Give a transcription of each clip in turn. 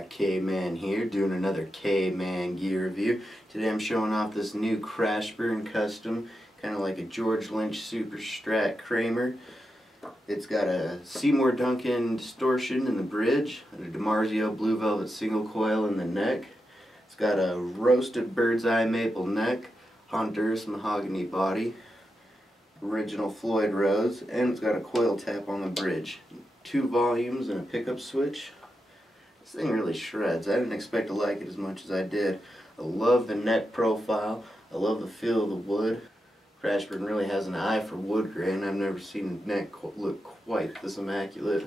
back, Caveman here, doing another Caveman gear review. Today I'm showing off this new Krashburn Custom, kind of like a George Lynch Super Strat Kramer. It's got a Seymour Duncan distortion in the bridge, and a DiMarzio Blue Velvet single coil in the neck. It's got a roasted bird's eye maple neck, Honduras mahogany body, original Floyd Rose, and it's got a coil tap on the bridge. 2 volumes and a pickup switch. This thing really shreds. I didn't expect to like it as much as I did. I love the neck profile. I love the feel of the wood. Krashburn really has an eye for wood grain. I've never seen a neck look quite this immaculate.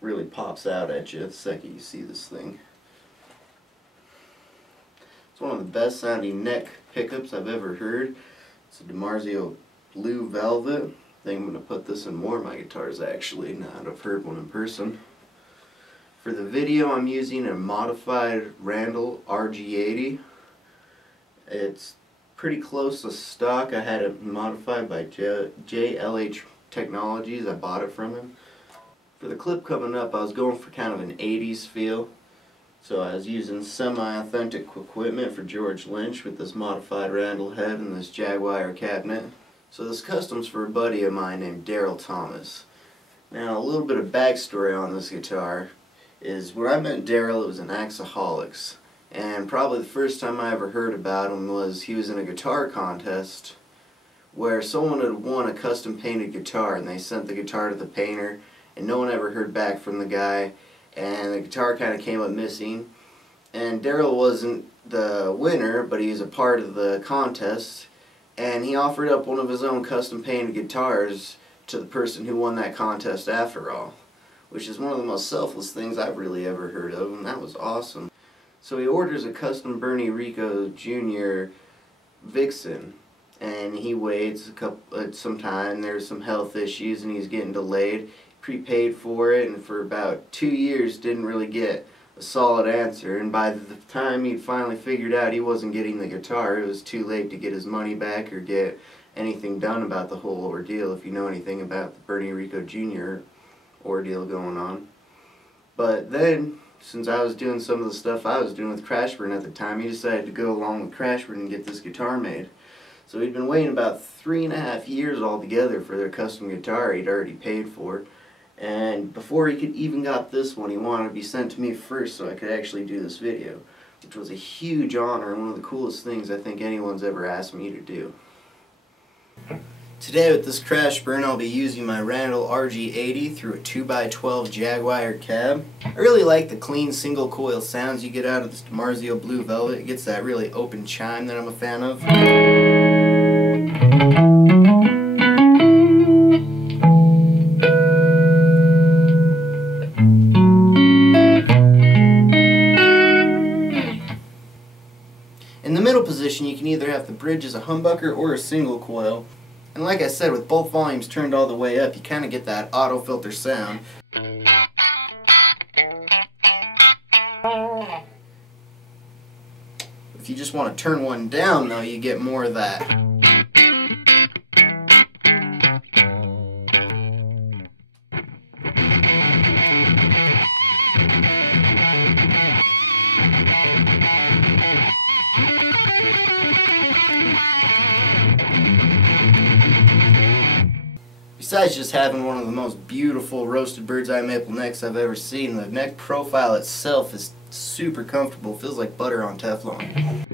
Really pops out at you the second you see this thing. It's one of the best sounding neck pickups I've ever heard. It's a DiMarzio Blue Velvet. I think I'm going to put this in more of my guitars actually, now that I've heard one in person. For the video I'm using a modified Randall rg80. It's pretty close to stock. I had it modified by JLH Technologies. I bought it from him. For the clip coming up I was going for kind of an 80s feel. So I was using semi-authentic equipment for George Lynch with this modified Randall head and this Jaguar cabinet. So this custom's for a buddy of mine named Darell Thomas. Now a little bit of backstory on this guitar is where I met Darell, it was in Axaholics. And probably the first time I ever heard about him was he was in a guitar contest where someone had won a custom painted guitar and they sent the guitar to the painter and no one ever heard back from the guy and the guitar kind of came up missing. And Darell wasn't the winner, but he was a part of the contest. And he offered up one of his own custom painted guitars to the person who won that contest after all. Which is one of the most selfless things I've really ever heard of, and that was awesome. So he orders a custom Bernie Rico Jr. Vixen, and he waits some time, there's some health issues and he's getting delayed. Prepaid for it, and for about 2 years didn't really get a solid answer, and by the time he finally figured out he wasn't getting the guitar, it was too late to get his money back or get anything done about the whole ordeal, if you know anything about the Bernie Rico Jr. ordeal going on. But then, since I was doing some of the stuff I was doing with Krashburn at the time, he decided to go along with Krashburn and get this guitar made. So he'd been waiting about 3.5 years altogether for their custom guitar he'd already paid for. And before he could even got this one, he wanted to be sent to me first so I could actually do this video, which was a huge honor and one of the coolest things I think anyone's ever asked me to do. Today with this Krashburn I'll be using my Randall rg80 through a 2x12 Jaguar cab. I really like the clean single coil sounds you get out of this DiMarzio Blue Velvet. It gets that really open chime that I'm a fan of. In the middle position you can either have the bridge as a humbucker or a single coil. And like I said, with both volumes turned all the way up, you kind of get that auto filter sound. If you just want to turn one down though, you get more of that. Besides just having one of the most beautiful roasted bird's eye maple necks I've ever seen, the neck profile itself is super comfortable. Feels like butter on Teflon.